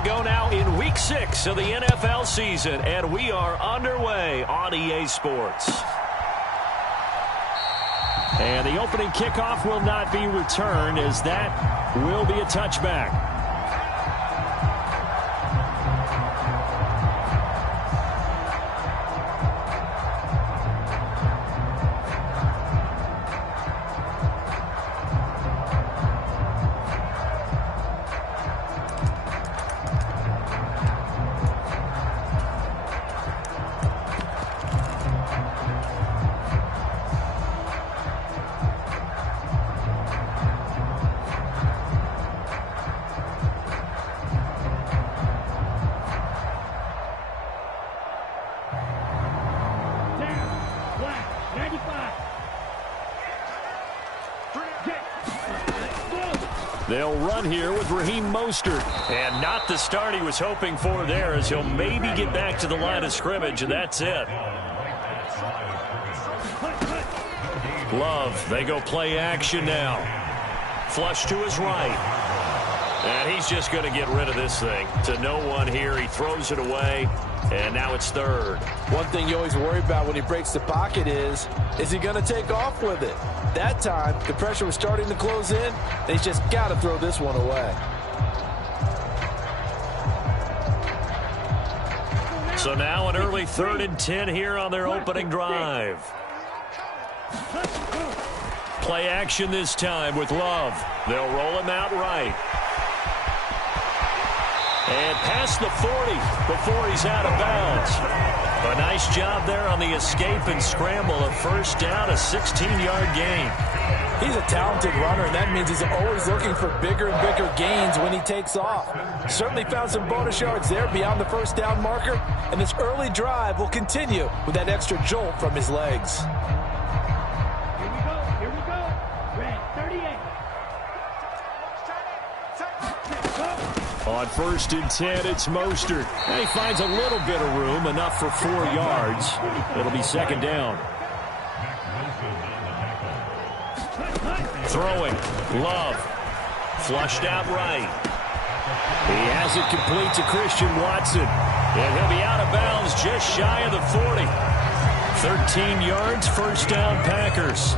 to go now in Week 6 of the NFL season, and we are underway on EA Sports. And the opening kickoff will not be returned, as that will be a touchback. They'll run here with Raheem Mostert. And not the start he was hoping for there, as he'll maybe get back to the line of scrimmage, and that's it. Love, they go play action now. Flush to his right. And he's just going to get rid of this thing. To no one here, he throws it away, and now it's third. One thing you always worry about when he breaks the pocket is he going to take off with it? That time, the pressure was starting to close in, and he's just got to throw this one away. So now an early 3rd and 10 here on their opening drive. Play action this time with Love. They'll roll him out right. And past the 40 before he's out of bounds. A nice job there on the escape and scramble. A first down, a 16-yard gain. He's a talented runner, and that means he's always looking for bigger and bigger gains when he takes off. Certainly found some bonus yards there beyond the first down marker, and this early drive will continue with that extra jolt from his legs. Here we go. Red 38. On 1st and 10, it's Mostert. And he finds a little bit of room, enough for 4 yards. It'll be 2nd down. Throwing. Love. Flushed out right. He has it complete to Christian Watson. And he'll be out of bounds just shy of the 40. 13 yards, first down Packers.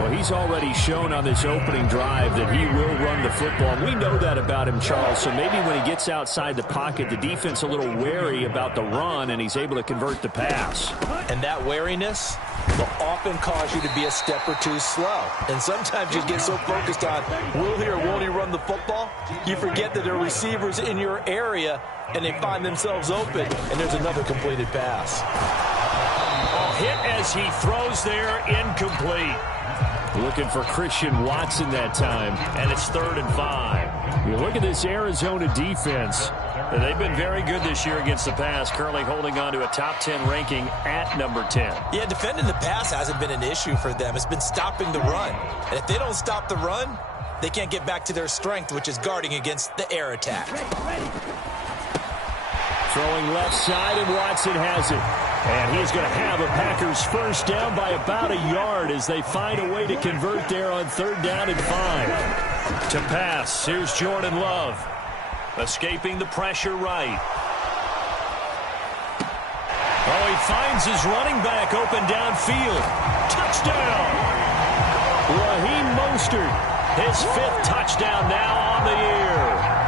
Well, he's already shown on this opening drive that he will run the football. We know that about him, Charles, so maybe when he gets outside the pocket, the defense a little wary about the run, and he's able to convert the pass. And that wariness will often cause you to be a step or two slow. And sometimes you get so focused on will he or won't he run the football, you forget that there are receivers in your area, and they find themselves open, and there's another completed pass. Hit as he throws there, incomplete. Looking for Christian Watson that time, and it's 3rd and 5. You look at this Arizona defense. They've been very good this year against the pass, currently holding on to a top 10 ranking at number 10. Yeah, defending the pass hasn't been an issue for them. It's been stopping the run. And if they don't stop the run, they can't get back to their strength, which is guarding against the air attack. Throwing left side, and Watson has it. And he's going to have a Packers first down by about a yard as they find a way to convert there on 3rd down and 5. To pass, here's Jordan Love. Escaping the pressure right. Oh, he finds his running back open downfield. Touchdown! Raheem Mostert, his 5th touchdown now on the year.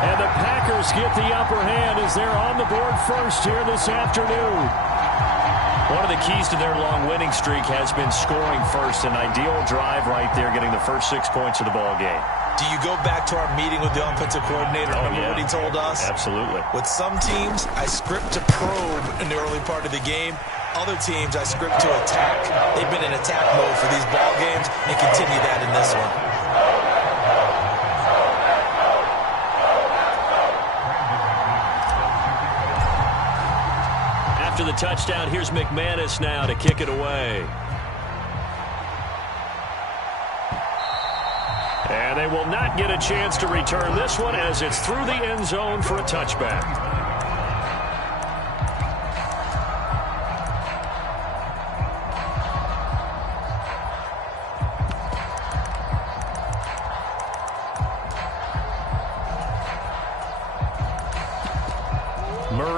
And the Packers get the upper hand as they're on the board first here this afternoon. One of the keys to their long winning streak has been scoring first. An ideal drive right there, getting the first 6 points of the ball game. Do you go back to our meeting with the offensive coordinator? Remember what he told us? Absolutely. With some teams, I script to probe in the early part of the game. Other teams, I script to attack. They've been in attack mode for these ball games and continue that in this one. After the touchdown, here's McManus now to kick it away. And they will not get a chance to return this one as it's through the end zone for a touchback.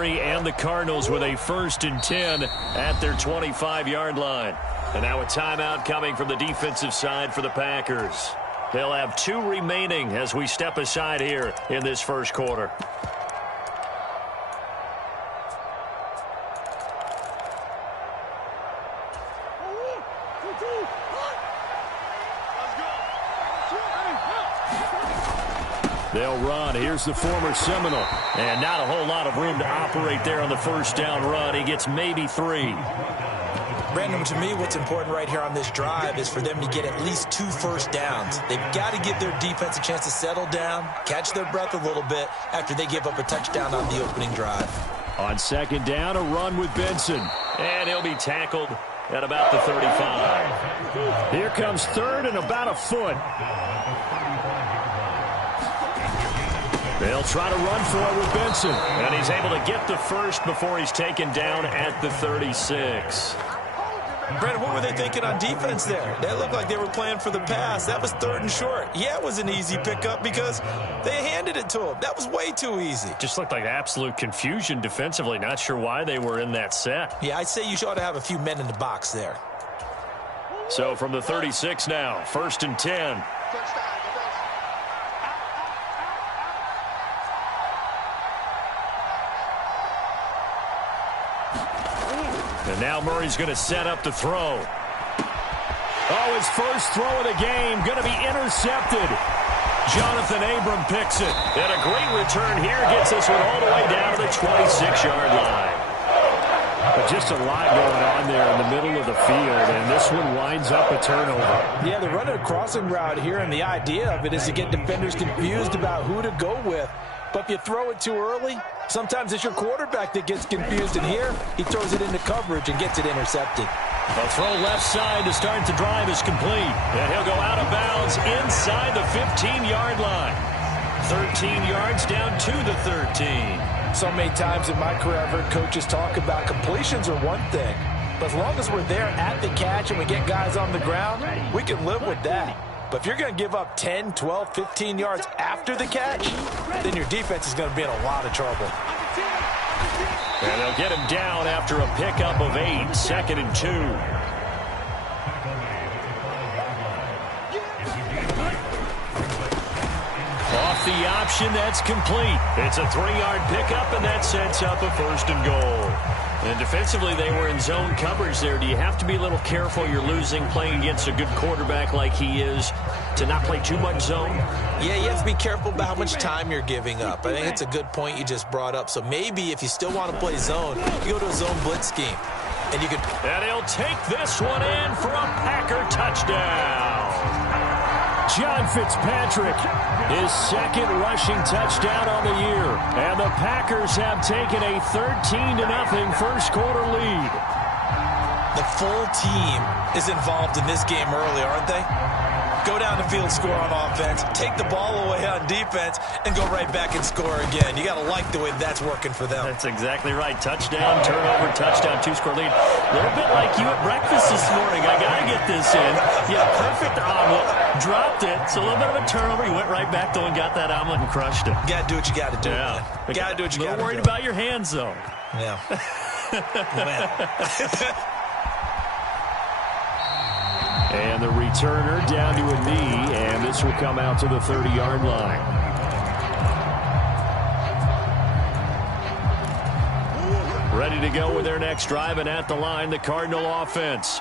Murray and the Cardinals with a 1st and 10 at their 25-yard line. And now a timeout coming from the defensive side for the Packers. They'll have 2 remaining as we step aside here in this first quarter. They'll run. Here's the former Seminole. And not a whole lot of room to operate there on the first down run. He gets maybe 3. Brandon, to me, what's important right here on this drive is for them to get at least 2 first downs. They've got to give their defense a chance to settle down, catch their breath a little bit after they give up a touchdown on the opening drive. On 2nd down, a run with Benson. And he'll be tackled at about the 35. Here comes 3rd and about a foot. They'll try to run for it with Benson. And he's able to get the first before he's taken down at the 36. Brandon, what were they thinking on defense there? They looked like they were playing for the pass. That was 3rd and short. Yeah, it was an easy pickup because they handed it to him. That was way too easy. Just looked like absolute confusion defensively. Not sure why they were in that set. Yeah, I'd say you ought to have a few men in the box there. So from the 36 now, 1st and 10. And now Murray's going to set up the throw. Oh, his first throw of the game going to be intercepted. Jonathan Abram picks it. And a great return here gets this one all the way down to the 26-yard line. But just a lot going on there in the middle of the field, and this one winds up a turnover. Yeah, they're running a crossing route here, and the idea of it is to get defenders confused about who to go with. But if you throw it too early, sometimes it's your quarterback that gets confused, and here he throws it into coverage and gets it intercepted. A throw left side to start the drive is complete, and he'll go out of bounds inside the 15-yard line. 13 yards down to the 13. So many times in my career I've heard coaches talk about completions are one thing, but as long as we're there at the catch and we get guys on the ground, we can live with that. But if you're going to give up 10, 12, 15 yards after the catch, then your defense is going to be in a lot of trouble. And they'll get him down after a pickup of 8, 2nd and 2. Off the option, that's complete. It's a 3-yard pickup, and that sets up a 1st and goal. And defensively, they were in zone coverage there. Do you have to be a little careful? You're losing playing against a good quarterback like he is to not play too much zone? Yeah, you have to be careful about how much time you're giving up. I think it's a good point you just brought up. So maybe if you still want to play zone, you go to a zone blitz scheme. And you can. And he'll take this one in for a Packer touchdown. John Fitzpatrick, his 2nd rushing touchdown on the year. And the Packers have taken a 13-0 first quarter lead. The full team is involved in this game early, aren't they? Go down the field, score on offense, take the ball away on defense, and go right back and score again. You got to like the way that's working for them. That's exactly right. Touchdown, turnover, touchdown, 2-score lead. A little bit like you at breakfast this morning. I got to get this in. Yeah, perfect omelet. Dropped it. So a little bit of a turnover. You went right back, though, and got that omelet and crushed it. You got to do what you got to do. Yeah. Got to do what you got to do. A little worried about your hands, though. Yeah. Man. And the returner down to a knee, and this will come out to the 30-yard line. Ready to go with their next drive, and at the line, the Cardinal offense.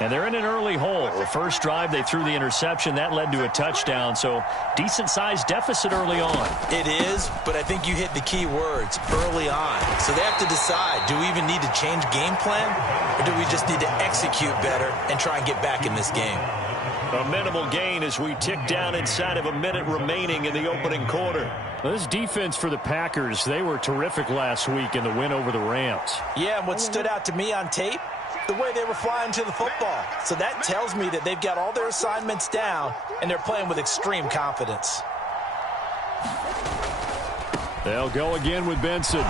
And they're in an early hole. The first drive, they threw the interception. That led to a touchdown, so decent-sized deficit early on. It is, but I think you hit the key words, early on. So they have to decide, do we even need to change game plan, or do we just need to execute better and try and get back in this game? A minimal gain as we tick down inside of a minute remaining in the opening quarter. Well, this defense for the Packers, they were terrific last week in the win over the Rams. Yeah, and what stood out to me on tape, the way they were flying to the football. So that tells me that they've got all their assignments down, and they're playing with extreme confidence. They'll go again with Benson.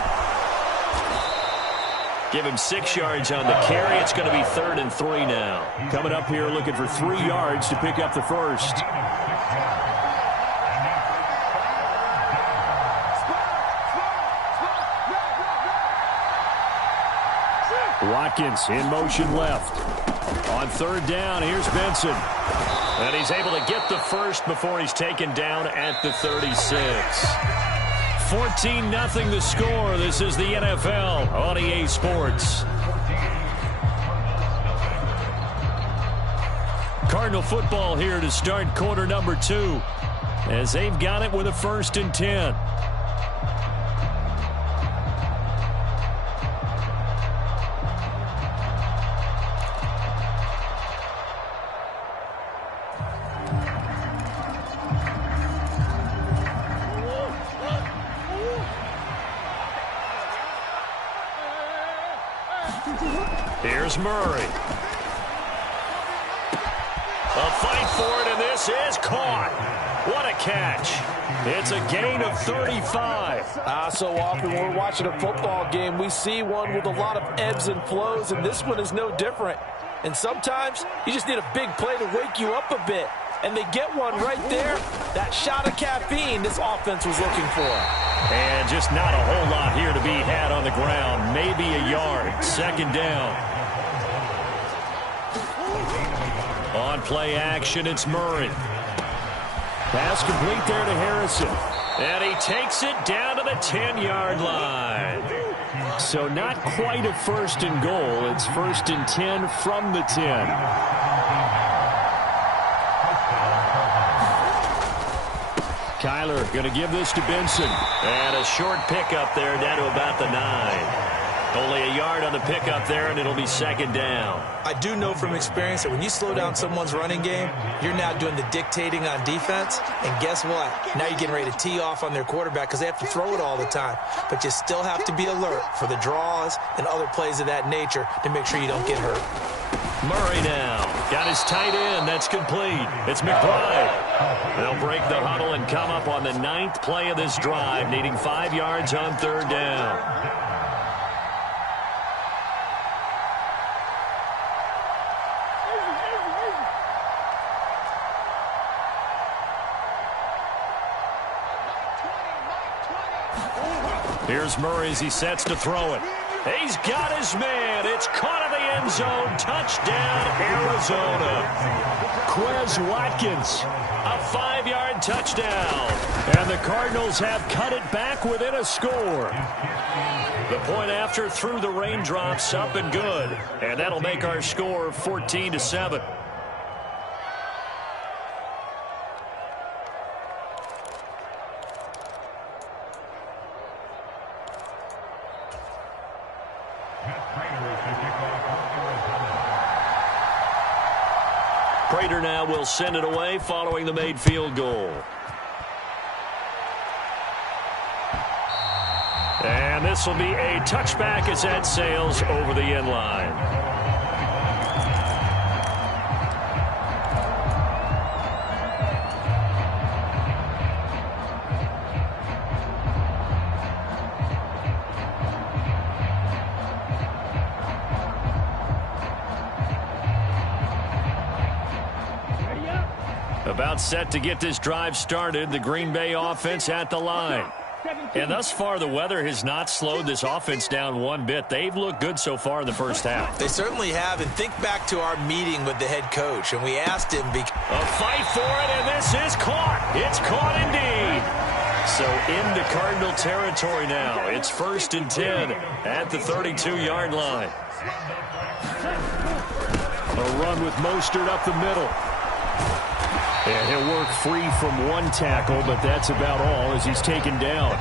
Give him 6 yards on the carry. It's going to be 3rd and 3 now. Coming up here looking for 3 yards to pick up the first. Watkins in motion left. On third down, here's Benson. And he's able to get the first before he's taken down at the 36. 14-0 the score. This is the NFL on EA Sports. Cardinal football here to start quarter number 2 as they've got it with a 1st and 10. Here's Murray. A fight for it, and this is caught. What a catch. It's a gain of 35. So often when we're watching a football game, we see one with a lot of ebbs and flows, and this one is no different. And sometimes you just need a big play to wake you up a bit. And they get one right there. That shot of caffeine this offense was looking for. And just not a whole lot here to be had on the ground. Maybe a yard. 2nd down. On play action, it's Murray. Pass complete there to Harrison. And he takes it down to the 10-yard line. So not quite a 1st and goal. It's 1st and 10 from the 10. Kyler going to give this to Benson. And a short pickup there down to about the 9. Only a yard on the pickup there, and it'll be 2nd down. I do know from experience that when you slow down someone's running game, you're now doing the dictating on defense. And guess what? Now you're getting ready to tee off on their quarterback because they have to throw it all the time. But you still have to be alert for the draws and other plays of that nature to make sure you don't get hurt. Murray now. Got his tight end. That's complete. It's McBride. They'll break the huddle and come up on the 9th play of this drive, needing 5 yards on 3rd down. Here's Murray as he sets to throw it. He's got his man. It's caught in the end zone. Touchdown, Arizona. Quez Watkins, a 5-yard touchdown. And the Cardinals have cut it back within a score. The point after through the raindrops, up and good. And that'll make our score 14-7. Prater now will send it away following the made field goal. And this will be a touchback as that sails over the end line. About set to get this drive started, the Green Bay offense at the line. And thus far, the weather has not slowed this offense down one bit. They've looked good so far in the first half. They certainly have. And think back to our meeting with the head coach, and we asked him. A fight for it, and this is caught. It's caught indeed. So into Cardinal territory now. It's 1st and 10 at the 32-yard line. A run with Mostert up the middle. And he'll work free from one tackle, but that's about all as he's taken down.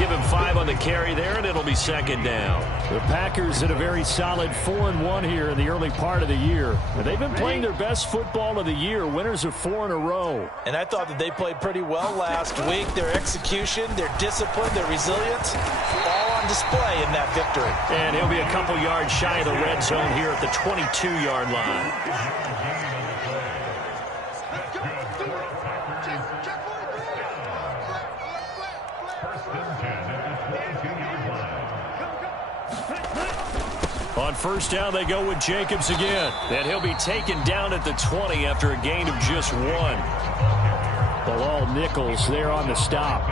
Give him 5 on the carry there, and it'll be 2nd down. The Packers had a very solid 4-1 here in the early part of the year. And they've been playing their best football of the year, winners of 4 in a row. And I thought that they played pretty well last week. Their execution, their discipline, their resilience, all on display in that victory. And he'll be a couple yards shy of the red zone here at the 22-yard line. On 1st down, they go with Jacobs again. And he'll be taken down at the 20 after a gain of just 1. Bilal Nichols there on the stop.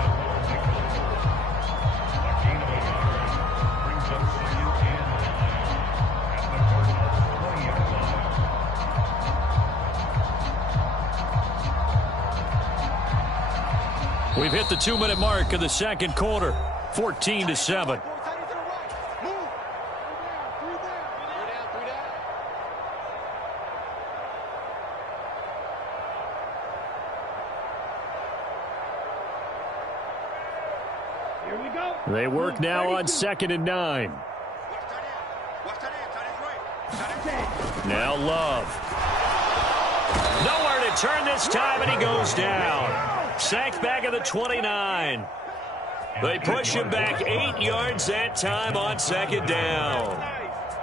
We've hit the 2-minute mark of the second quarter, 14-7. They work now on 2nd and 9. Now Love. Nowhere to turn this time, and he goes down. Sacked back at the 29. They push him back 8 yards that time on 2nd down.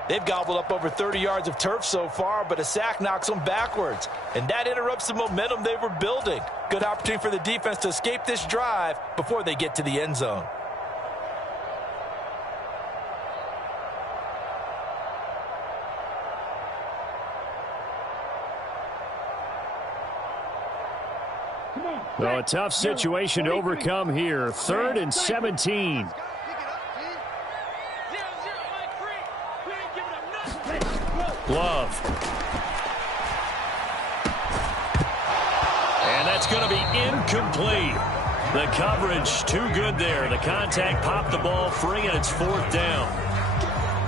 They've gobbled up over 30 yards of turf so far, but a sack knocks them backwards. And that interrupts the momentum they were building. Good opportunity for the defense to escape this drive before they get to the end zone. Well, a tough situation to overcome here. 3rd and 17. Love. And that's going to be incomplete. The coverage too good there. The contact popped the ball free, and it's 4th down.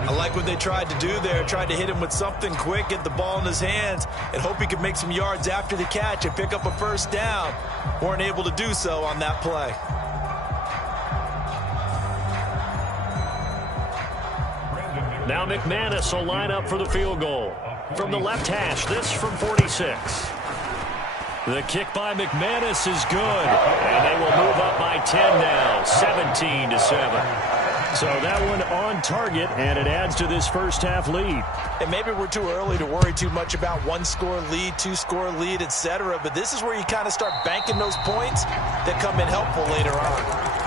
I like what they tried to do there. Tried to hit him with something quick, get the ball in his hands, and hope he could make some yards after the catch and pick up a 1st down. Weren't able to do so on that play. Now McManus will line up for the field goal. From the left hash, this from 46. The kick by McManus is good, and they will move up by 10 now, 17-7. So that one on target, and it adds to this first half lead. And maybe we're too early to worry too much about 1-score lead, 2-score lead, etc. But this is where you kind of start banking those points that come in helpful later on.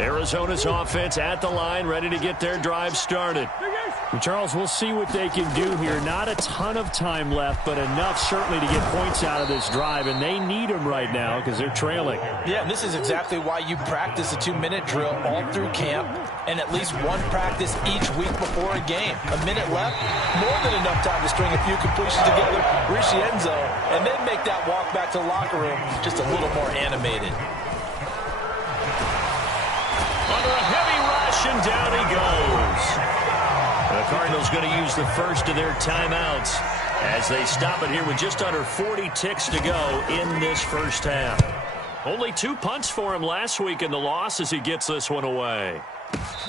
Arizona's offense at the line, ready to get their drive started. Charles, we'll see what they can do here. Not a ton of time left, but enough certainly to get points out of this drive, and they need them right now because they're trailing. Yeah, this is exactly why you practice a 2-minute drill all through camp and at least one practice each week before a game. A minute left, more than enough time to string a few completions together, reach the end zone, and then make that walk back to the locker room just a little more animated. Under a heavy rush, and down he goes. The Cardinals going to use the first of their timeouts as they stop it here with just under 40 ticks to go in this first half. Only 2 punts for him last week in the loss as he gets this one away.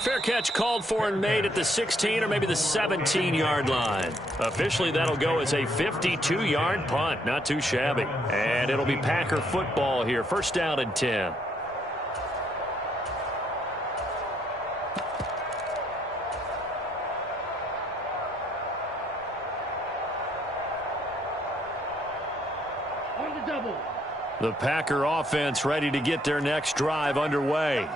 Fair catch called for and made at the 16 or maybe the 17-yard line. Officially, that'll go as a 52-yard punt. Not too shabby. And it'll be Packer football here. 1st down and 10. The Packer offense ready to get their next drive underway.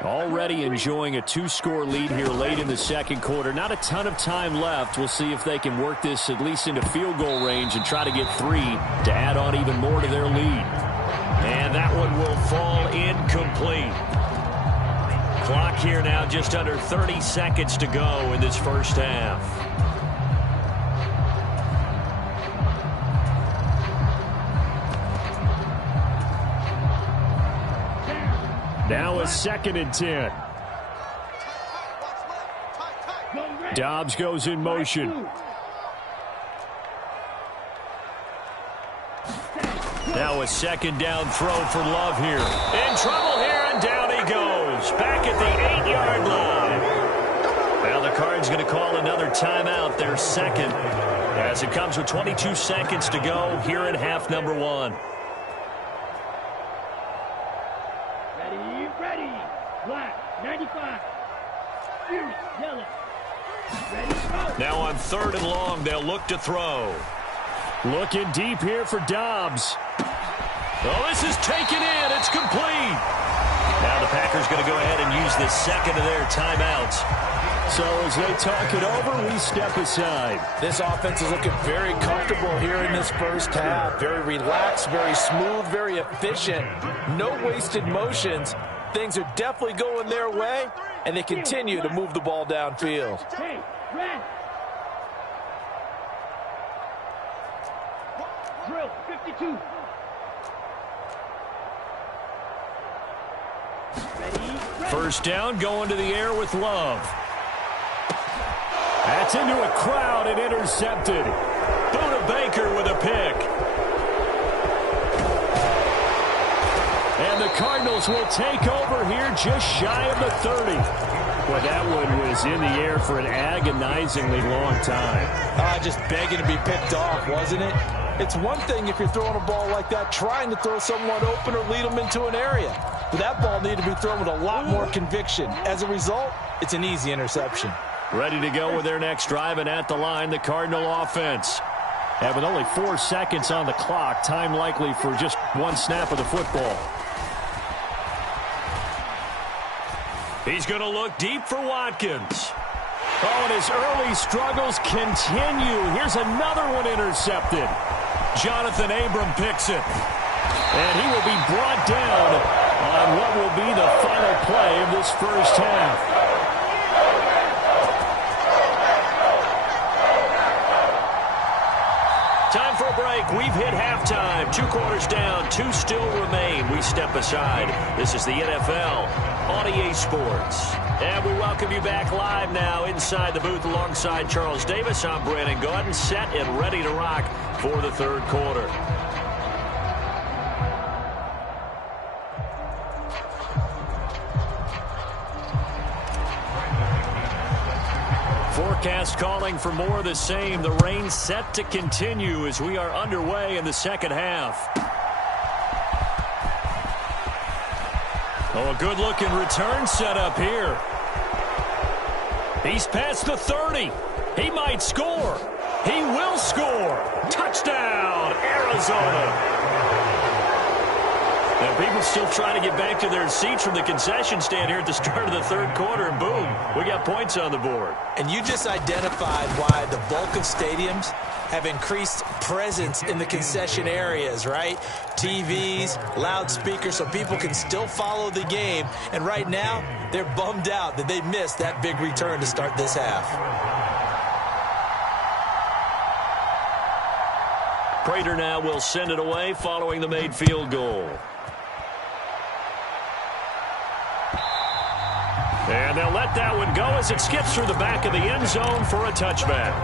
Already enjoying a 2-score lead here late in the second quarter. Not a ton of time left. We'll see if they can work this at least into field goal range and try to get 3 to add on even more to their lead. And that one will fall incomplete. Clock here now just under 30 seconds to go in this first half. Now a 2nd and 10. Dobbs goes in motion. Now a 2nd down throw for Love here. In trouble here, and down he goes. Back at the 8-yard line. Now the Cards going to call another timeout, their 2nd, as it comes with 22 seconds to go here in half number 1. Ready. Black. 95. Yellow. Ready, go. Now on 3rd and long, they'll look to throw. Looking deep here for Dobbs. Oh, this is taken in. It's complete. Now the Packers going to go ahead and use the second of their timeouts. So as they talk it over, we step aside. This offense is looking very comfortable here in this first half. Very relaxed, very smooth, very efficient. No wasted motions. Things are definitely going their way, and they continue to move the ball downfield. Hey, red. Drill, 52. Ready. First down, going to the air with Love. That's into a crowd and intercepted. Buda Baker with a pick. And the Cardinals will take over here just shy of the 30. Well, that one was in the air for an agonizingly long time. Just begging to be picked off, wasn't it? It's one thing if you're throwing a ball like that, trying to throw someone open or lead them into an area. But that ball needed to be thrown with a lot more conviction. As a result, it's an easy interception. Ready to go with their next drive, and at the line, the Cardinal offense. And with only 4 seconds on the clock, time likely for just one snap of the football. He's going to look deep for Watkins. Oh, and his early struggles continue. Here's another one intercepted. Jonathan Abram picks it. And he will be brought down on what will be the final play of this first half. Time for a break. We've hit halftime. 2 quarters down. 2 still remain. We step aside. This is the NFL on EA Sports. And we welcome you back live now inside the booth alongside Charles Davis. I'm Brandon Gaudin, set and ready to rock for the third quarter. Forecast calling for more of the same. The rain set to continue as we are underway in the second half. Oh, a good-looking return set up here. He's past the 30. He might score. He will score. Touchdown, Arizona. And people still trying to get back to their seats from the concession stand here at the start of the third quarter, and boom, we got points on the board. And you just identified why the bulk of stadiums have increased presence in the concession areas, right? TVs, loudspeakers, so people can still follow the game. And right now, they're bummed out that they missed that big return to start this half. Prater now will send it away following the made field goal. And they'll let that one go as it skips through the back of the end zone for a touchback.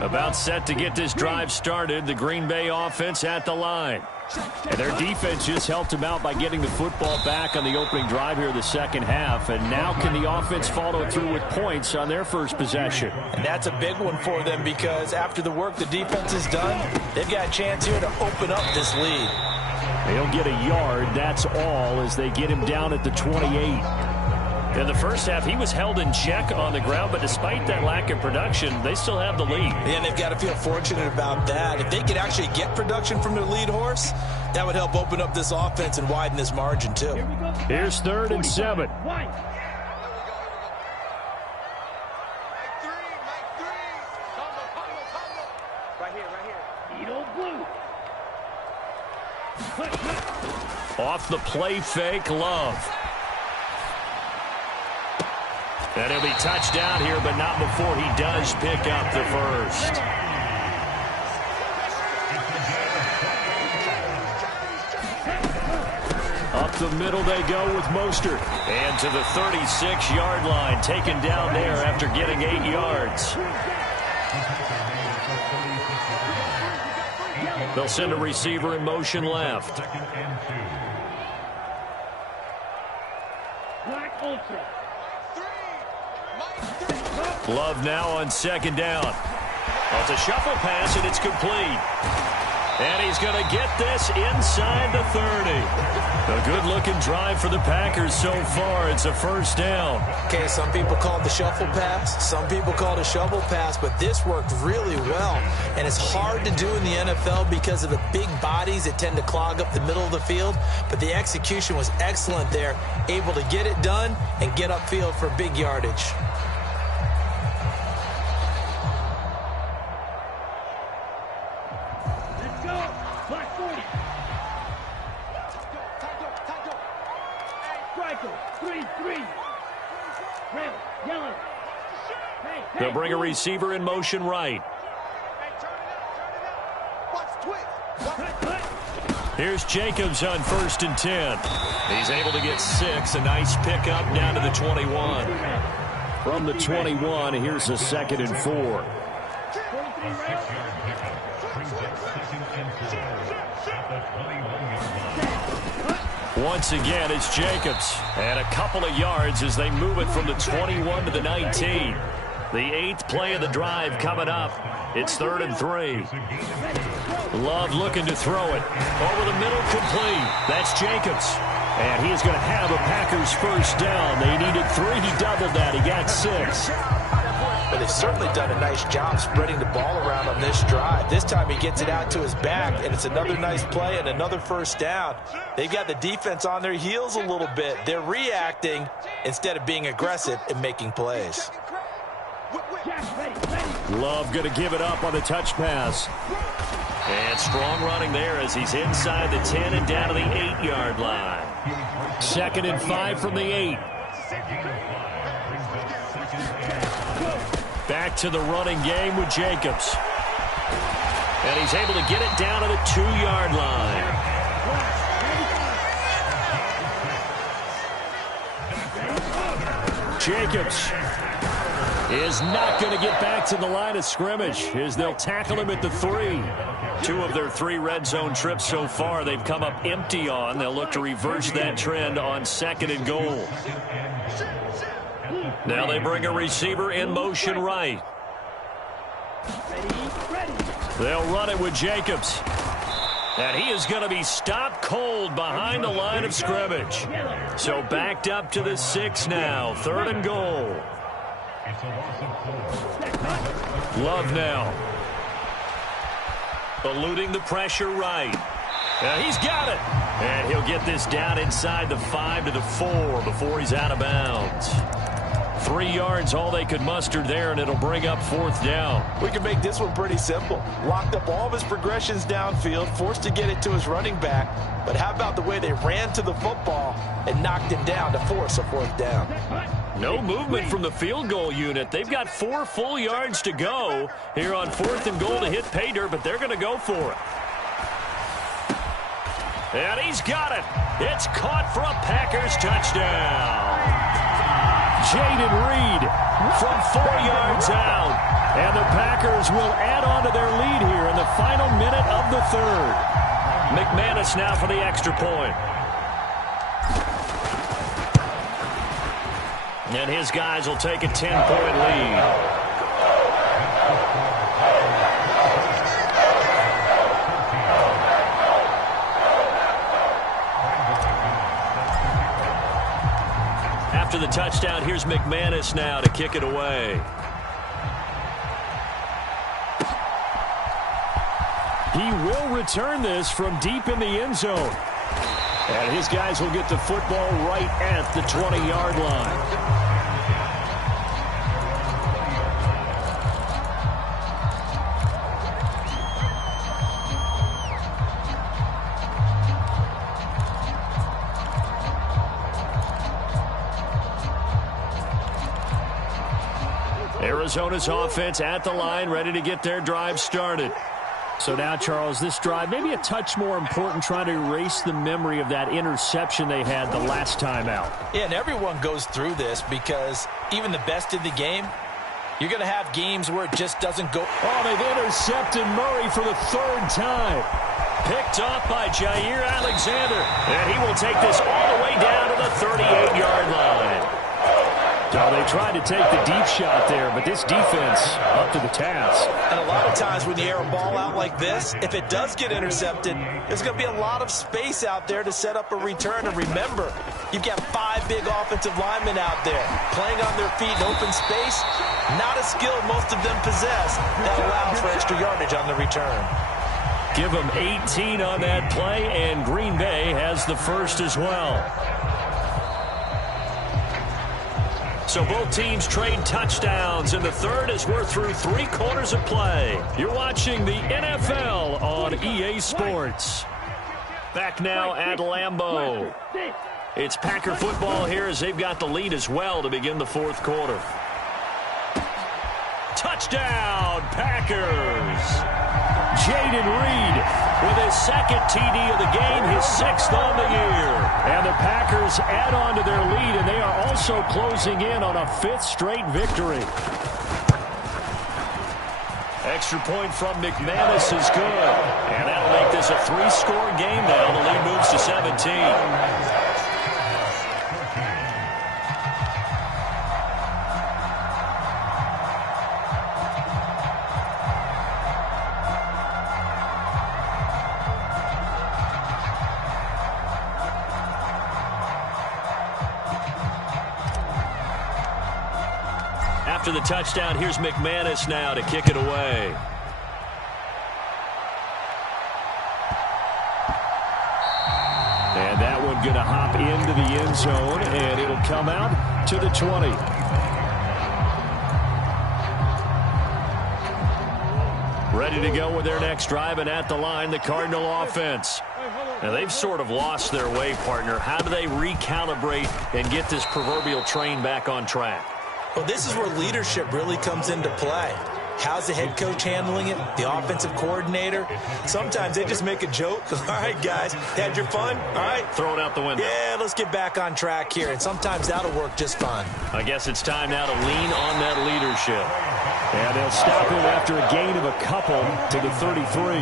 About set to get this drive started, the Green Bay offense at the line. And their defense just helped them out by getting the football back on the opening drive here in the second half. And now can the offense follow through with points on their first possession? And that's a big one for them because after the work the defense has done, they've got a chance here to open up this lead. They'll get a yard, that's all, as they get him down at the 28. In the first half, he was held in check on the ground, but despite that lack of production, they still have the lead. And they've got to feel fortunate about that. If they could actually get production from their lead horse, that would help open up this offense and widen this margin, too. Here's 3rd and 7. Right here. Edo blue. Off the play fake, Love. And he'll be touchdown here, but not before he does pick up the first. Up the middle they go with Mostert. And to the 36-yard line, taken down there after getting 8 yards. They'll send a receiver in motion left. Black Ultra. Love now on 2nd down. Well, it's a shuffle pass, and it's complete. And he's going to get this inside the 30. A good-looking drive for the Packers so far. It's a first down. Okay, some people call it the shuffle pass. Some people call it a shovel pass, but this worked really well. And it's hard to do in the NFL because of the big bodies that tend to clog up the middle of the field. But the execution was excellent there, able to get it done and get upfield for big yardage. Let's go. Black 40. Striker. 3-3. Red. Yellow. Hey, hey. They'll bring a receiver in motion right. Here's Jacobs on 1st and 10. He's able to get 6. A nice pickup down to the 21. From the 21, here's a 2nd and 4. Once again, it's Jacobs. And a couple of yards as they move it from the 21 to the 19. The 8th play of the drive coming up. It's 3rd and 3. Love looking to throw it. Over the middle, complete. That's Jacobs. And he is going to have a Packers first down. They needed 3. He doubled that. He got 6. But they've certainly done a nice job spreading the ball around on this drive. This time he gets it out to his back, and it's another nice play and another first down. They've got the defense on their heels a little bit. They're reacting instead of being aggressive and making plays. Love going to give it up on the touch pass. And strong running there as he's inside the 10 and down to the 8-yard line. 2nd and 5 from the 8. Back to the running game with Jacobs. And he's able to get it down to the 2-yard line. Jacobs is not going to get back to the line of scrimmage as they'll tackle him at the 3. 2 of their 3 red zone trips so far they've come up empty on. They'll look to reverse that trend on 2nd and goal. Now they bring a receiver in motion right. They'll run it with Jacobs. And he is going to be stopped cold behind the line of scrimmage. So backed up to the 6 now. 3rd and goal. Love now. Eluding the pressure right. And he's got it. And he'll get this down inside the 5 to the 4 before he's out of bounds. 3 yards, all they could muster there, and it'll bring up 4th down. We can make this one pretty simple. Locked up all of his progressions downfield, forced to get it to his running back. But how about the way they ran to the football and knocked him down to force a 4th down? No movement from the field goal unit. They've got 4 full yards to go here on 4th and goal to hit pay dirt, but they're going to go for it. And he's got it. It's caught for a Packers touchdown. Jaden Reed from 4 yards out. And the Packers will add on to their lead here in the final minute of the 3rd. McManus now for the extra point. And his guys will take a 10-point lead. After the touchdown, here's McManus now to kick it away. He will return this from deep in the end zone. And his guys will get the football right at the 20-yard line. Arizona's offense at the line, ready to get their drive started. So now, Charles, this drive maybe a touch more important, trying to erase the memory of that interception they had the last time out. Yeah, and everyone goes through this because even the best in the game, you're going to have games where it just doesn't go. Oh, they've intercepted Murray for the 3rd time. Picked off by Jair Alexander. And he will take this all the way down to the 38-yard line. So they tried to take the deep shot there, but this defense up to the task. And a lot of times when you air a ball out like this, if it does get intercepted, there's going to be a lot of space out there to set up a return. And remember, you've got 5 big offensive linemen out there playing on their feet in open space. Not a skill most of them possess. That allows for extra yardage on the return. Give them 18 on that play, and Green Bay has the first as well. So both teams trade touchdowns in the third as we're through 3 quarters of play. You're watching the NFL on EA Sports. Back now at Lambeau. It's Packer football here as they've got the lead as well to begin the fourth quarter. Touchdown, Packers! Jaden Reed with his second TD of the game, his 6th on the year. And the Packers add on to their lead, and they are also closing in on a 5th straight victory. Extra point from McManus is good. And that'll make this a 3-score game now. The lead moves to 17. After the touchdown, here's McManus now to kick it away. And that one going to hop into the end zone, and it'll come out to the 20. Ready to go with their next drive, and at the line, the Cardinal offense. Now, they've sort of lost their way, partner. How do they recalibrate and get this proverbial train back on track? Well, this is where leadership really comes into play. How's the head coach handling it? The offensive coordinator? Sometimes they just make a joke. All right, guys, had your fun? All right. Throw it out the window. Yeah, let's get back on track here. And sometimes that'll work just fine. I guess it's time now to lean on that leadership. And they'll stop him after a gain of a couple to the 33.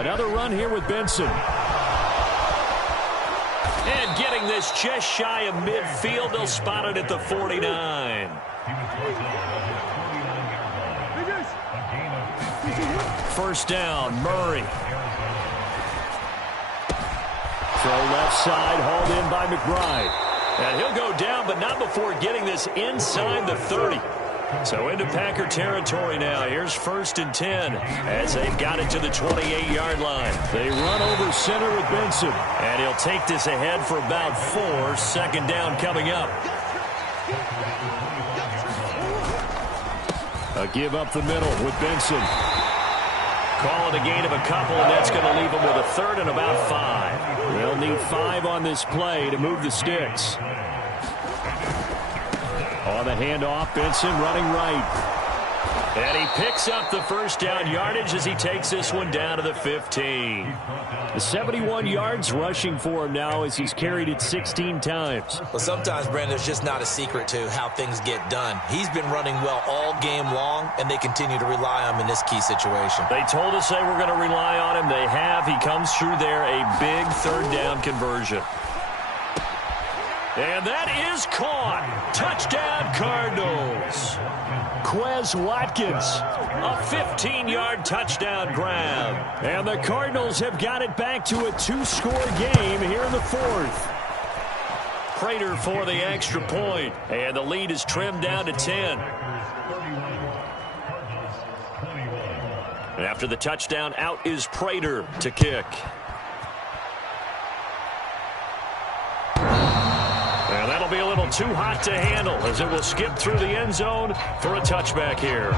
Another run here with Benson. And getting this just shy of midfield, they'll spot it at the 49. First down, Murray. Throw left side, hauled in by McBride. And he'll go down, but not before getting this inside the 30. So into Packer territory now. Here's 1st and 10 as they've got it to the 28-yard line. They run over center with Benson. And he'll take this ahead for about 4. Second down coming up. A give up the middle with Benson. Call it a gain of a couple, and that's going to leave them with a 3rd and about 5. They'll need 5 on this play to move the sticks. On the handoff, Benson running right. And he picks up the first down yardage as he takes this one down to the 15. The 71 yards rushing for him now as he's carried it 16 times. Well, sometimes, Brandon, there's just not a secret to how things get done. He's been running well all game long, and they continue to rely on him in this key situation. They told us they were going to rely on him. They have. He comes through there, a big 3rd down conversion. And that is caught. Touchdown, Cardinals. Quez Watkins, a 15-yard touchdown grab. And the Cardinals have got it back to a 2-score game here in the 4th. Prater for the extra point. And the lead is trimmed down to 10. And after the touchdown, out is Prater to kick. And that'll be a little too hot to handle as it will skip through the end zone for a touchback here.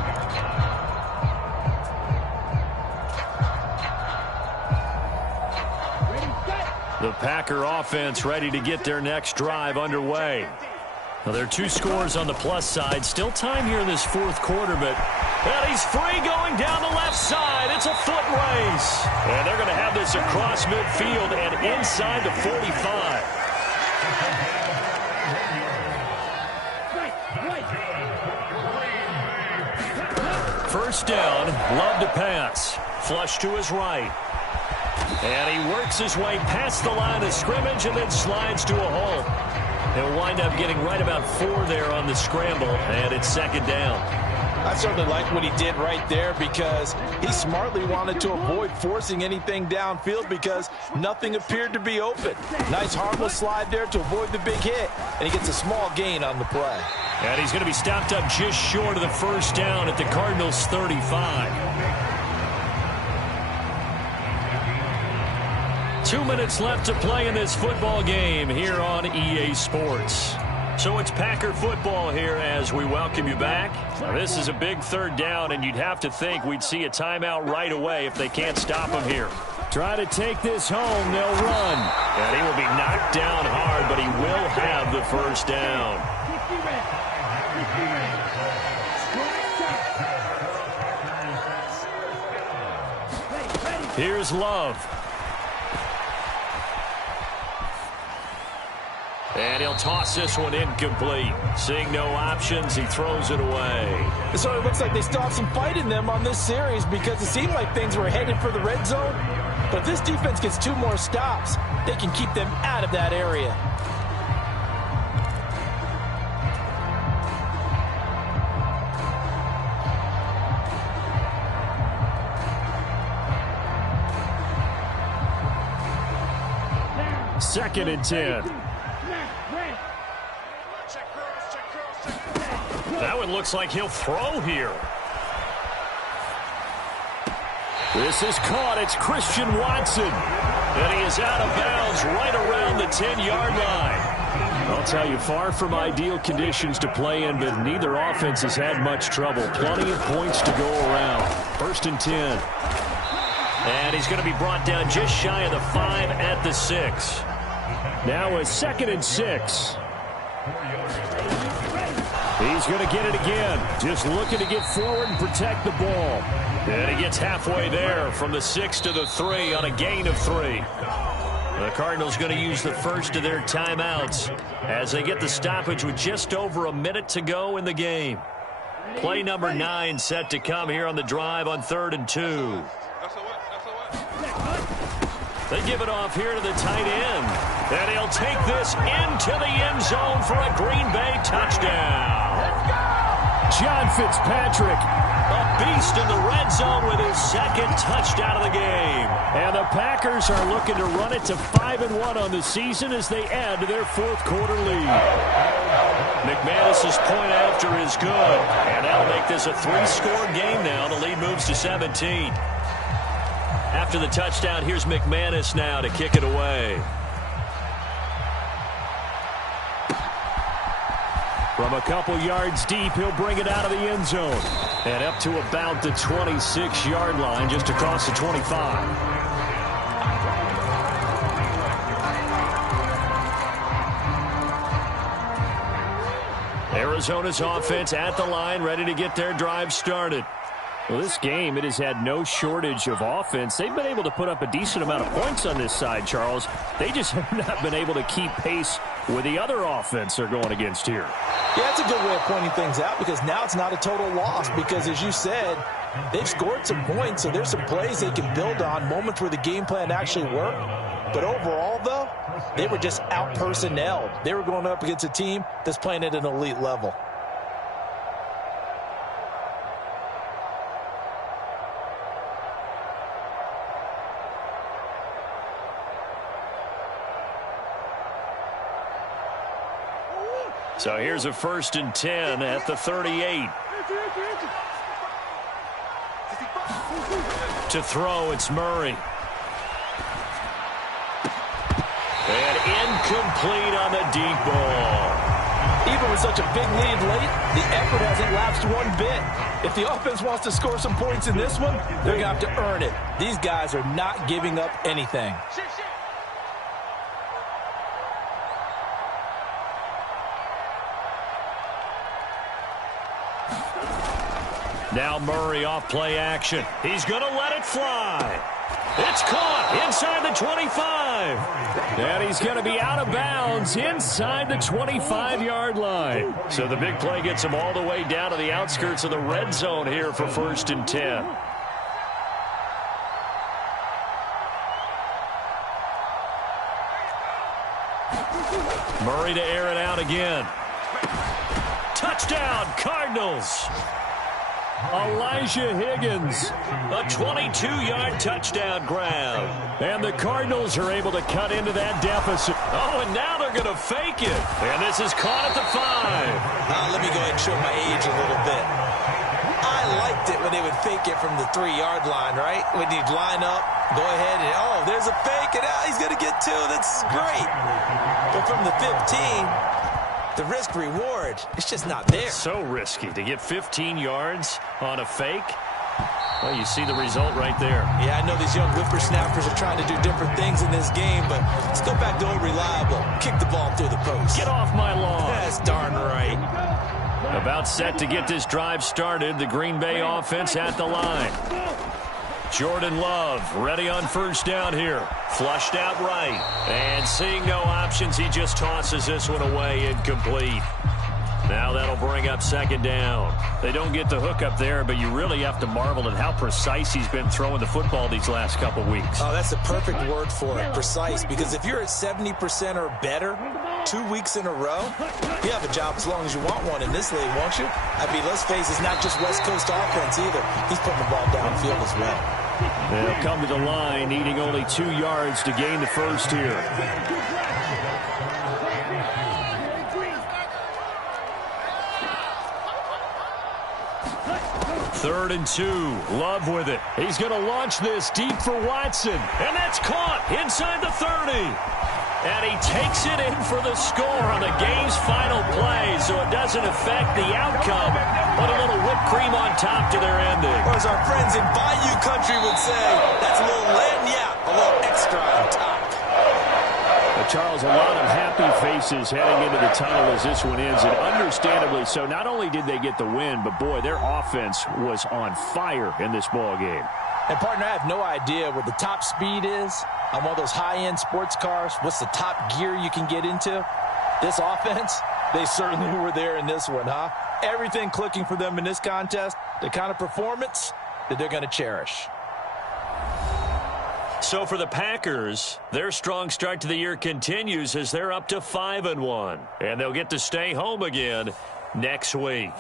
The Packer offense ready to get their next drive underway. Now, there are 2 scores on the plus side. Still time here in this 4th quarter, but he's free going down the left side. It's a foot race. And they're going to have this across midfield and inside the 45. First down, Love to pass. Flush to his right. And he works his way past the line of scrimmage and then slides to a hole. He'll wind up getting right about 4 there on the scramble, and it's 2nd down. I certainly like what he did right there because he smartly wanted to avoid forcing anything downfield because nothing appeared to be open. Nice harmless slide there to avoid the big hit, and he gets a small gain on the play. And he's going to be stopped up just short of the 1st down at the Cardinals' 35. 2 minutes left to play in this football game here on EA Sports. So it's Packer football here as we welcome you back. Now this is a big 3rd down, and you'd have to think we'd see a timeout right away if they can't stop him here. Try to take this home, they'll run. And he will be knocked down hard, but he will have the 1st down. Here's Love. And he'll toss this one incomplete. Seeing no options, he throws it away. So it looks like they still have some fight in them on this series because it seemed like things were headed for the red zone. But if this defense gets 2 more stops, they can keep them out of that area. Second and 10. That one looks like he'll throw here. This is caught. It's Christian Watson. And he is out of bounds right around the 10-yard line. I'll tell you, far from ideal conditions to play in, but neither offense has had much trouble. Plenty of points to go around. 1st and 10. And he's going to be brought down just shy of the 5 at the 6. Now a 2nd and 6. He's going to get it again. Just looking to get forward and protect the ball. And he gets halfway there from the 6 to the 3 on a gain of 3. The Cardinals going to use the first of their timeouts as they get the stoppage with just over a minute to go in the game. Play number 9 set to come here on the drive on 3rd and 2. They give it off here to the tight end. And he'll take this into the end zone for a Green Bay touchdown. John Fitzpatrick, a beast in the red zone with his 2nd touchdown of the game. And the Packers are looking to run it to 5-1 on the season as they add to their 4th quarter lead. McManus's point after is good. And that'll make this a 3-score game now. The lead moves to 17. After the touchdown, here's McManus now to kick it away. From a couple yards deep, he'll bring it out of the end zone. And up to about the 26-yard line, just across the 25. Arizona's offense at the line, ready to get their drive started. Well, this game, it has had no shortage of offense. They've been able to put up a decent amount of points on this side, Charles. They just have not been able to keep pace with the other offense they're going against here. Yeah, that's a good way of pointing things out because now it's not a total loss because, as you said, they've scored some points, so there's some plays they can build on, moments where the game plan actually worked. But overall, though, they were just out-personnelled. They were going up against a team that's playing at an elite level. So here's a 1st and 10 at the 38. To throw, it's Murray. And incomplete on the deep ball. Even with such a big lead late, the effort hasn't lapsed one bit. If the offense wants to score some points in this one, they're going to have to earn it. These guys are not giving up anything. Now Murray off play action. He's going to let it fly. It's caught inside the 25. And he's going to be out of bounds inside the 25-yard line. So the big play gets him all the way down to the outskirts of the red zone here for 1st and 10. Murray to air it out again. Touchdown, Cardinals. Elijah Higgins, a 22-yard touchdown grab. And the Cardinals are able to cut into that deficit. Oh, and now they're going to fake it. And this is caught at the 5. Let me go ahead and show my age a little bit. I liked it when they would fake it from the 3-yard line, right? When you'd line up, go ahead and, oh, there's a fake, and he's going to get 2. That's great. But from the 15... the risk-reward, it's just not there. So risky to get 15 yards on a fake. Well, you see the result right there. Yeah, I know these young whippersnappers are trying to do different things in this game, but let's go back to old reliable. Kick the ball through the post. Get off my lawn. That's darn right. About set to get this drive started. The Green Bay offense at the line. Jordan Love ready on first down here. Flushed out right. And seeing no options, he just tosses this one away, incomplete. Now that'll bring up second down. They don't get the hook up there, but you really have to marvel at how precise he's been throwing the football these last couple weeks. Oh, that's the perfect word for it, precise, because if you're at 70% or better 2 weeks in a row, you have a job as long as you want one in this league, won't you? I mean, let's face it, it's not just West Coast offense either. He's putting the ball downfield as well. They'll come to the line, needing only 2 yards to gain the first here. Third and 2. Love with it. He's going to launch this deep for Watson. And that's caught inside the 30. And he takes it in for the score on the game's final play, so it doesn't affect the outcome, but a little whipped cream on top to their ending. Or as our friends in Bayou Country would say, that's a little lagniappe, a little extra on top. But Charles, a lot of happy faces heading into the tunnel as this one ends, and understandably so. Not only did they get the win, but boy, their offense was on fire in this ball game. And, partner, I have no idea what the top speed is on one of those high-end sports cars. What's the top gear you can get into? This offense, they certainly were there in this one, huh? Everything clicking for them in this contest, the kind of performance that they're going to cherish. So for the Packers, their strong start to the year continues as they're up to 5-1. And they'll get to stay home again next week.